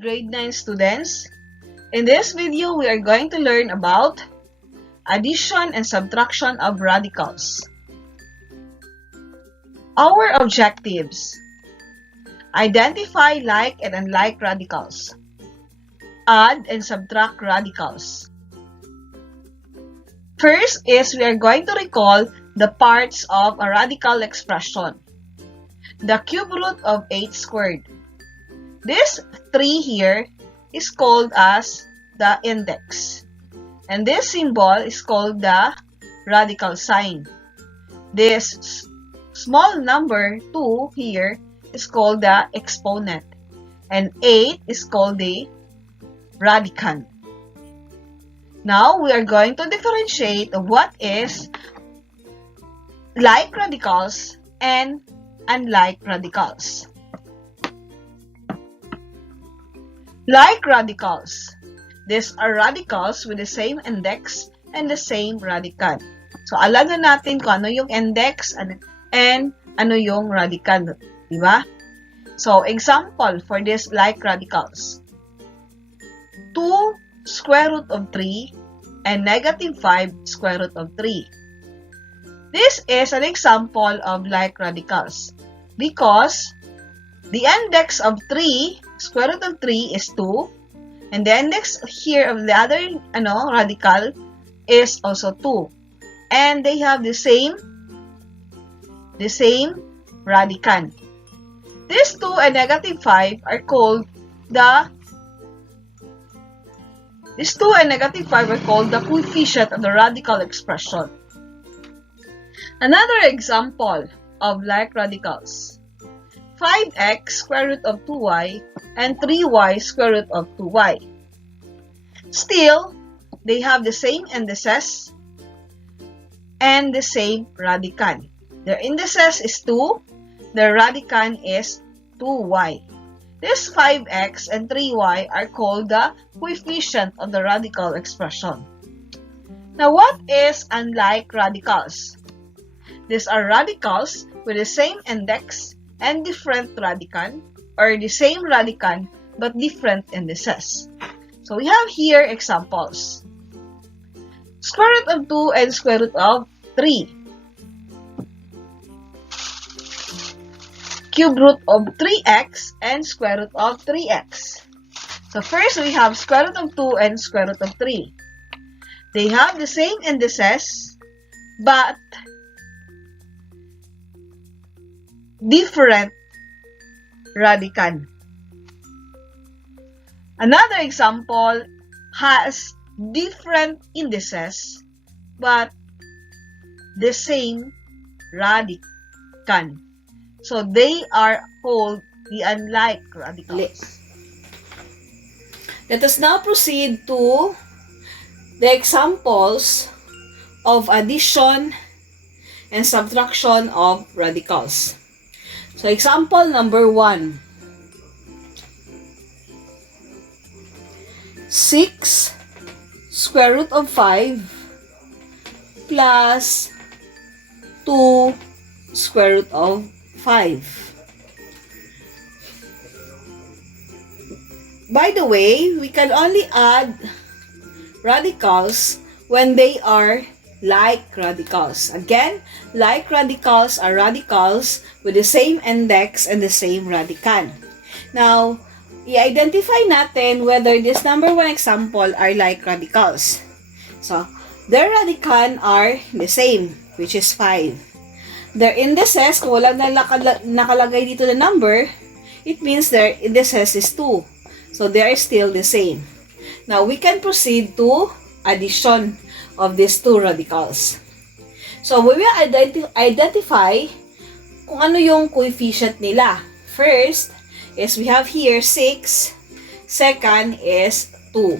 grade 9 students. In this video, we are going to learn about addition and subtraction of radicals. Our objectives: identify like and unlike radicals, add and subtract radicals. First is we are going to recall the parts of a radical expression. The cube root of 8 squared. This 3 here is called as the index. And this symbol is called the radical sign. This small number 2 here is called the exponent. And 8 is called the radicand. Now, we are going to differentiate what is like radicals and unlike radicals. Like radicals. These are radicals with the same index and the same radicand. So, alam na natin kung ano yung index and ano yung radicand. Diba? So, example for this like radicals. 2 square root of 3 and negative 5 square root of 3. This is an example of like radicals because the index of 3, square root of 3 is 2, and the index here of the other radical is also 2. And they have the same radicand. These 2 and negative 5 are called the coefficient of the radical expression. Another example of like radicals. 5x square root of 2y and 3y square root of 2y. Still, they have the same indices and the same radicand. Their indices is 2, their radicand is 2y. This 5x and 3y are called the coefficient of the radical expression. Now, what is unlike radicals? These are radicals with the same index and different radicand, or the same radicand but different indices. So, we have here examples. Square root of 2 and square root of 3. Cube root of 3x and square root of 3x. So first we have square root of 2 and square root of 3. They have the same indices but different radicand. Another example has different indices but the same radicand. So, they are called the unlike radicals. Let us now proceed to the examples of addition and subtraction of radicals. So, example number 1. 6 square root of 5 plus 2 square root of 5. By the way, we can only add radicals when they are like radicals. Again, like radicals are radicals with the same index and the same radicand. Now, i-identify natin whether this number 1 example are like radicals. So, their radicand are the same, which is 5. Their indices, kung walang nakalagay dito na number, it means their indices is 2. So, they are still the same. Now, we can proceed to addition of these two radicals. So, we will identify kung ano yung coefficient nila. First, is we have here 6. Second is 2.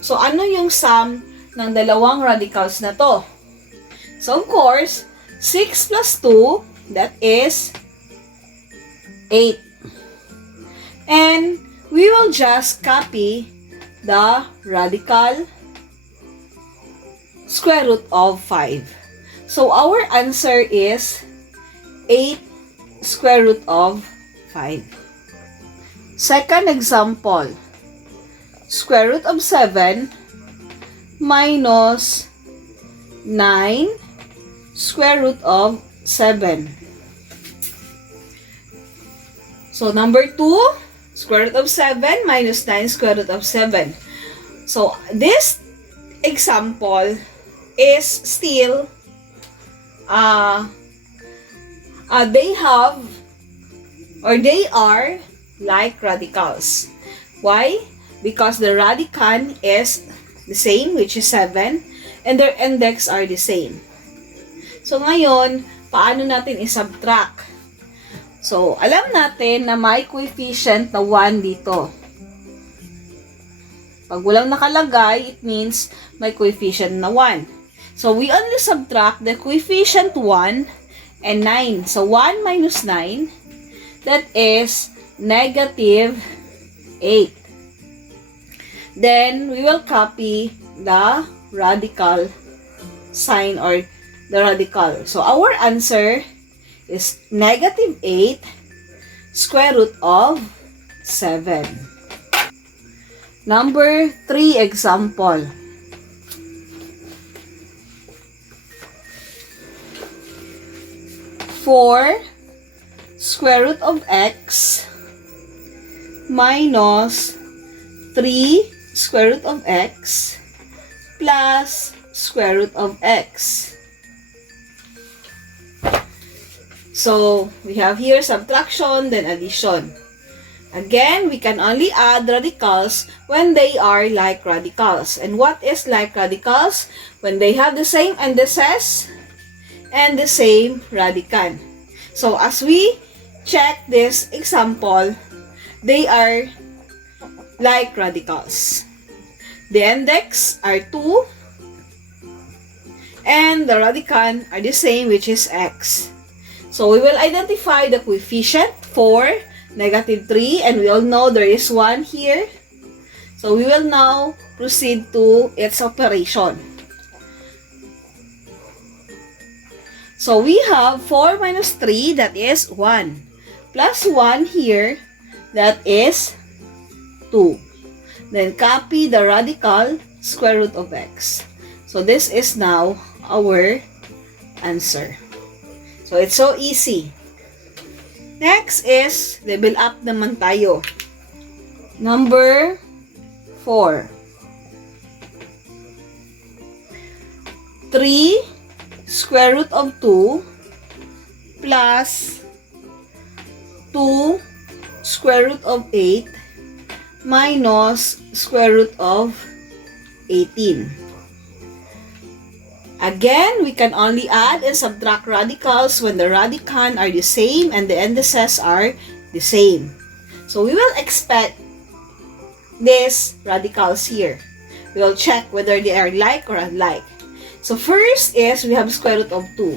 So, ano yung sum ng dalawang radicals na to? So, of course, 6 plus 2, that is 8. And we will just copy the radical square root of 5. So, our answer is 8 square root of 5. Second example, square root of 7 minus 9 square root of 7. So, number 2, square root of 7 minus 9 square root of 7. So, this example is still, they are like radicals. Why? Because the radicand is the same, which is 7, and their index are the same. So, ngayon, paano natin i-subtract? So, alam natin na may coefficient na 1 dito. Pag walang nakalagay, it means may coefficient na 1. So, we only subtract the coefficient 1 and 9. So, 1 minus 9, that is negative 8. Then, we will copy the radical sign or the radical. So, our answer is negative 8 square root of 7. Number 3 example. 4 square root of x minus 3 square root of x plus square root of x. So, we have here subtraction, then addition. Again, we can only add radicals when they are like radicals. And what is like radicals? When they have the same indices and the same radicand. So, as we check this example, they are like radicals. The index are 2 and the radicand are the same, which is x. So, we will identify the coefficient 4, negative 3, and we all know there is 1 here. So, we will now proceed to its operation. So, we have 4 minus 3, that is 1. Plus 1 here, that is 2. Then, copy the radical square root of x. So, this is now our answer. So, it's so easy. Next is, level up naman tayo. Number 4. 3 square root of 2 plus 2 square root of 8 minus square root of 18. Again, we can only add and subtract radicals when the radicand are the same and the indices are the same. So, we will expect these radicals here. We will check whether they are like or unlike. So, first is we have square root of 2.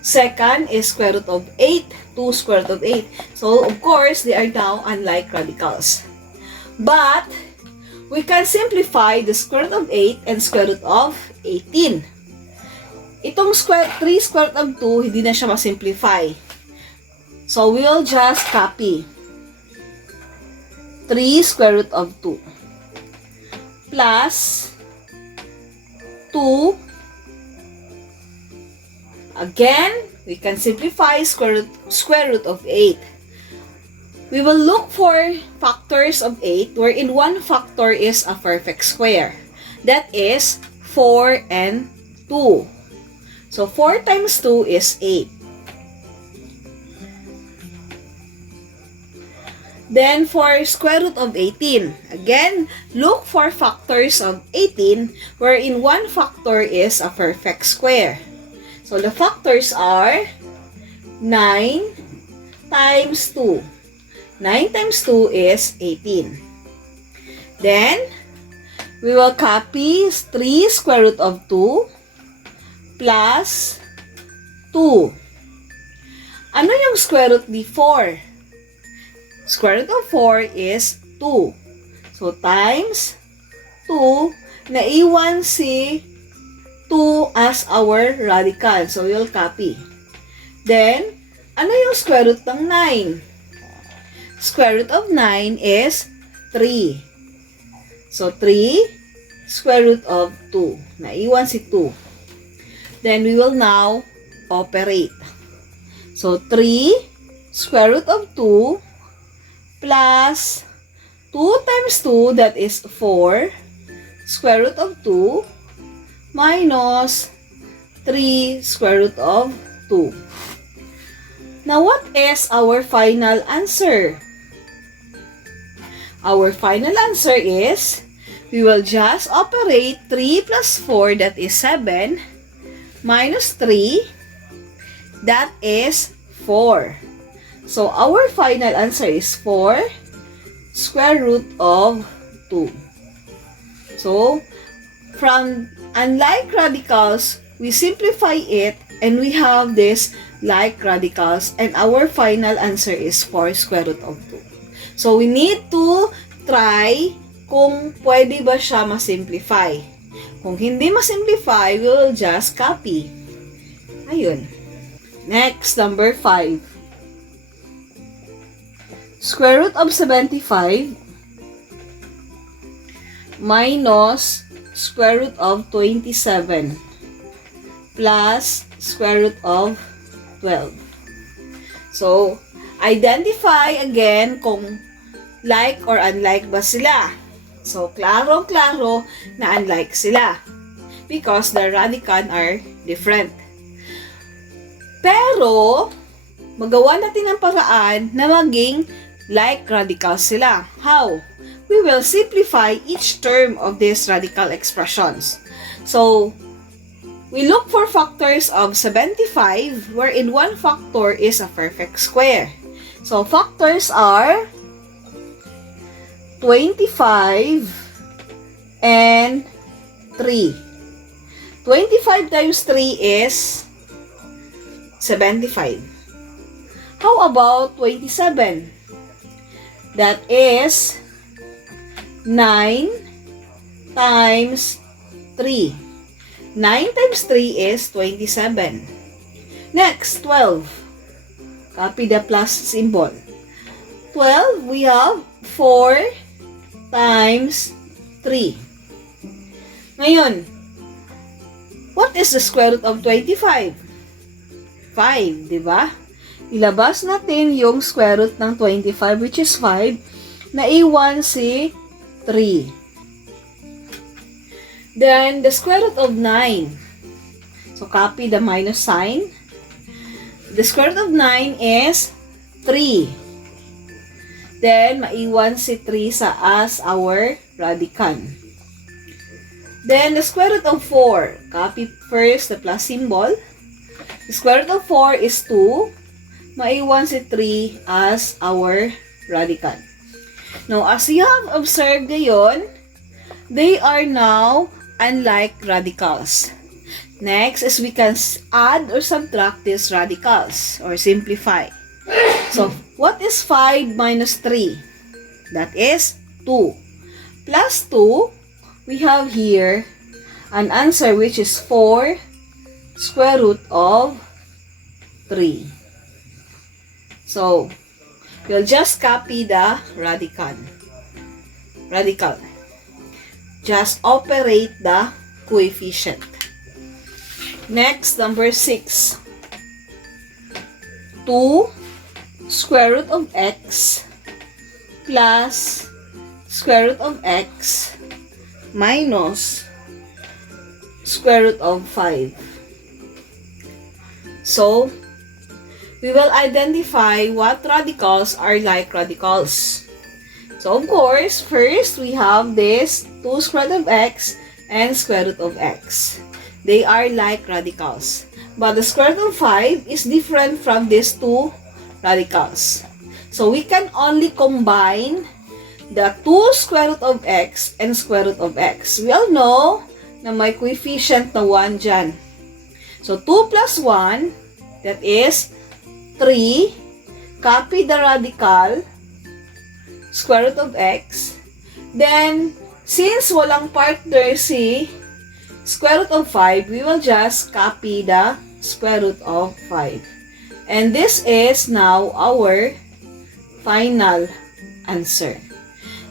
Second is square root of 8. 2 square root of 8. So, of course, they are now unlike radicals. But, we can simplify the square root of 8 and square root of 18. Itong 3 square root of 2, hindi na siya masimplify. So, we'll just copy 3 square root of 2 plus 2. Again, we can simplify square root of 8. We will look for factors of 8 wherein one factor is a perfect square. That is 4 and 2. So, 4 times 2 is 8. Then, for square root of 18, again, look for factors of 18 wherein one factor is a perfect square. So, the factors are 9 times 2. 9 times 2 is 18. Then, we will copy 3 square root of 2 plus 2. Ano yung square root ni 4? Square root of 4 is 2. So, times 2, naiwan si 2 as our radical. So, we'll copy. Then, ano yung square root ng 9? square root of 9 is 3. So, 3 square root of 2. Naiwan si 2. Then, we will now operate. So, 3 square root of 2 plus 2 times 2, that is 4, square root of 2, minus 3 square root of 2. Now, what is our final answer? Our final answer is, we will just operate 3 plus 4, that is 7, minus 3, that is 4. So, our final answer is 4 square root of 2. So, from unlike radicals, we simplify it and we have this like radicals, and our final answer is 4 square root of 2. So, we need to try kung pwede ba siya masimplify. Kung hindi masimplify, we will just copy. Ayun. Next, number 5. Square root of 75 minus square root of 27 plus square root of 12. So, identify again kung like or unlike ba sila. So, klaro-klaro na unlike sila because the radicand are different. Pero, magawa natin ang paraan na maging like radicals sila. How? We will simplify each term of these radical expressions. So, we look for factors of 75 wherein one factor is a perfect square. So, factors are 25 and 3. 25 times 3 is 75. How about 27? That is 9 times 3. 9 times 3 is 27. Next, 12. Copy the plus symbol. 12, we have 4 times 3. Ngayon, what is the square root of 25? 5, di ba? Ilabas natin yung square root ng 25, which is 5, naiwan si 3. Then, the square root of 9. So, copy the minus sign. The square root of 9 is 3. Then, maiwan si 3 sa as our radicand. Then, the square root of 4. Copy first the plus symbol. The square root of 4 is 2. Maiwan si 3 as our radicand. Now, as you have observed ngayon, they are now unlike radicals. Next is we can add or subtract these radicals or simplify. So, what is 5 minus 3? That is 2. Plus 2, we have here an answer which is 4 square root of 3. So, we'll just copy the radical. Just operate the coefficient. Next, number 6. 2 square root of x plus square root of x minus square root of 5. So, we will identify what radicals are like radicals. So, of course, first we have this 2 square root of x and square root of x. They are like radicals. But the square root of 5 is different from these two radicals. So, we can only combine the 2 square root of x and square root of x. We all know na may coefficient na 1 dyan. So, 2 plus 1, that is 3, copy the radical, square root of x. Then, since walang partner si square root of 5, we will just copy the square root of 5. And this is now our final answer.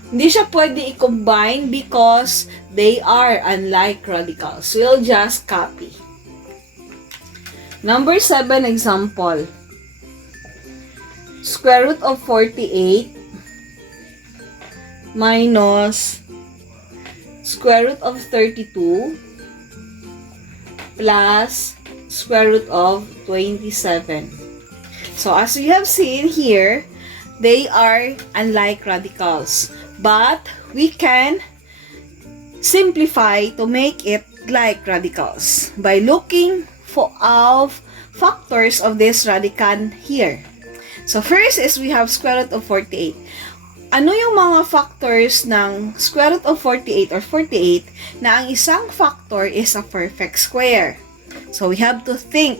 Hindi siya pwede i-combine because they are unlike radicals. We'll just copy. Number 7 example. Square root of 48 minus square root of 32 plus square root of 27. So as we have seen here, they are unlike radicals. But we can simplify to make it like radicals by looking for factors of this radicand here. So first is we have square root of 48. Ano yung mga factors ng square root of 48 or 48 na ang isang factor is a perfect square? So we have to think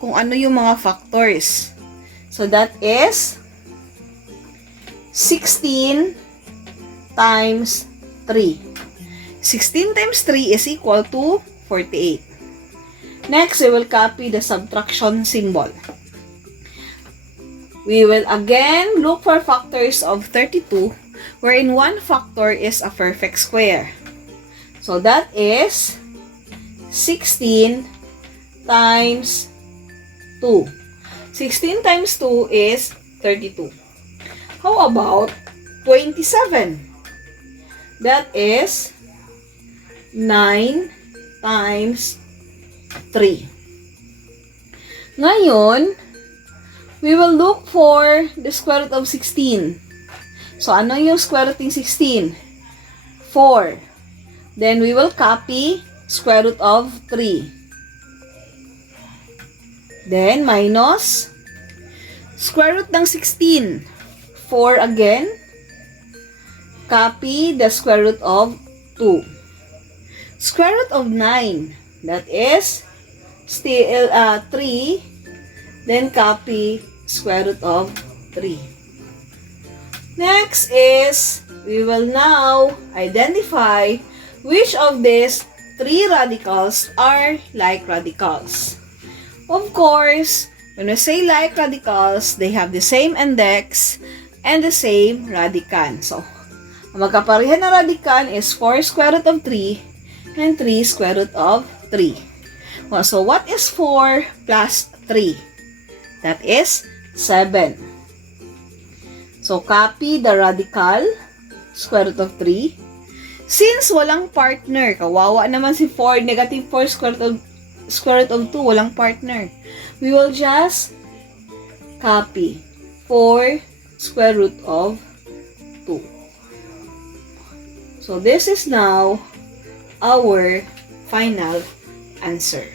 kung ano yung mga factors. So that is 16 times 3. 16 times 3 is equal to 48. Next, we will copy the subtraction symbol. We will again look for factors of 32 wherein one factor is a perfect square. So that is 16 times 2. 16 times 2 is 32. How about 27? That is 9 times 3. Ngayon, we will look for the square root of 16. So, ano yung square root ng 16? 4. Then, we will copy square root of 3. Then, minus square root ng 16. 4 again. Copy the square root of 2. Square root of 9. That is still 3. Then copy square root of 3. Next is, we will now identify which of these 3 radicals are like radicals. Of course, when we say like radicals, they have the same index and the same radicand. So, ang magkaparehan na radicand is 4 square root of 3 and 3 square root of 3. Well, so, what is 4 plus 3? That is 7. So, copy the radical, square root of 3. Since walang partner, kawawa naman si 4, negative 4 square root of 2, walang partner. We will just copy 4 square root of 2. So, this is now our final answer.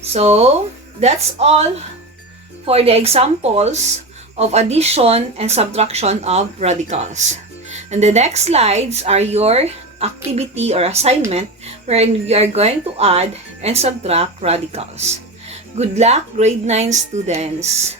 So, that's all for the examples of addition and subtraction of radicals. And the next slides are your activity or assignment wherein you are going to add and subtract radicals. Good luck, grade 9 students!